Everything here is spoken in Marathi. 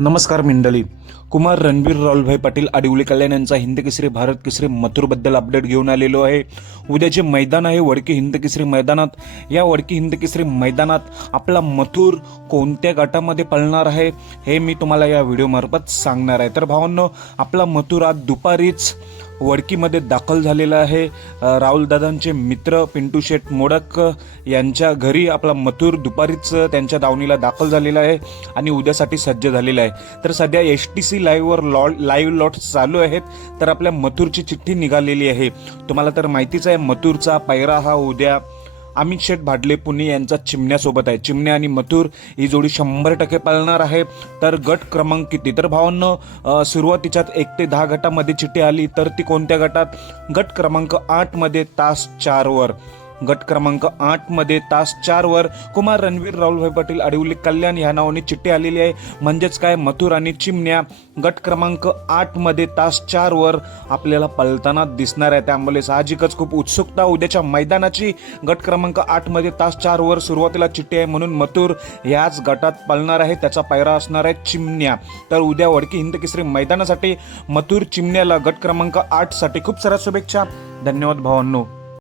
नमस्कार मंडळी. कुमार रणबीर राहुलभाई पाटील आडिवली कल्याण यांचा हिंद केसरी भारत केसरी मथुरबद्दल अपडेट घेऊन आलेलो आहे. उद्याचे मैदान आहे वडकी हिंद केसरी मैदानात. या वडकी हिंद केसरी मैदानात आपला मथुर कोणत्या गटामध्ये पळणार आहे हे मी तुम्हाला या व्हिडिओमार्फत सांगणार आहे. तर भावांनो, आपला मथुर आज दुपारीच वडकीमध्ये दाखल झालेला आहे. राहुलदादांचे मित्र पिंटू शेठ मोडक यांच्या घरी आपला मथुर दुपारीच त्यांच्या दावणीला दाखल झालेला आहे आणि उद्यासाठी सज्ज झालेला आहे. तर सध्या STC लाईव्हवर लाईव्ह लॉट्स चालू आहेत. तर आपल्या मथुरची चिठ्ठी निघालेली आहे. तुम्हाला तर माहितीच आहे, मथुरचा पायरा हा उद्या अमित शेठ भाडले पुणे यांचा चिमण्यासोबत आहे. चिमण्या आणि मथुर ही जोडी 100% पाळणार आहे. तर गट क्रमांक किती? तर भावांनो, सुरुवातीच्याच 1 ते 10 गटामध्ये चिठ्ठी आली. तर ती कोणत्या गटात? गट क्रमांक 8 मध्ये तास 4 वर. गट क्रमांक 8 मध्ये तास 4 वर कुमार रणबीर राहुलभाई पाटील आडिवली कल्याण ह्या नावाने चिठ्ठी आलेली आहे. म्हणजेच काय, मथुर आणि चिमण्या गट क्रमांक 8 मध्ये तास 4 वर आपल्याला पळताना दिसणार आहे. त्यामुळे साहजिकच खूप उत्सुकता उद्याच्या मैदानाची. गट क्रमांक 8 मध्ये तास 4 वर सुरुवातीला चिठ्ठी आहे, म्हणून मथुर याच गटात पळणार आहे. त्याचा पायरा असणार आहे चिमण्या. तर उद्या वडकी हिंद केसरी मैदानासाठी मथुर चिमण्याला गट क्रमांक 8 साठी खूप साऱ्या शुभेच्छा. धन्यवाद भावांनो.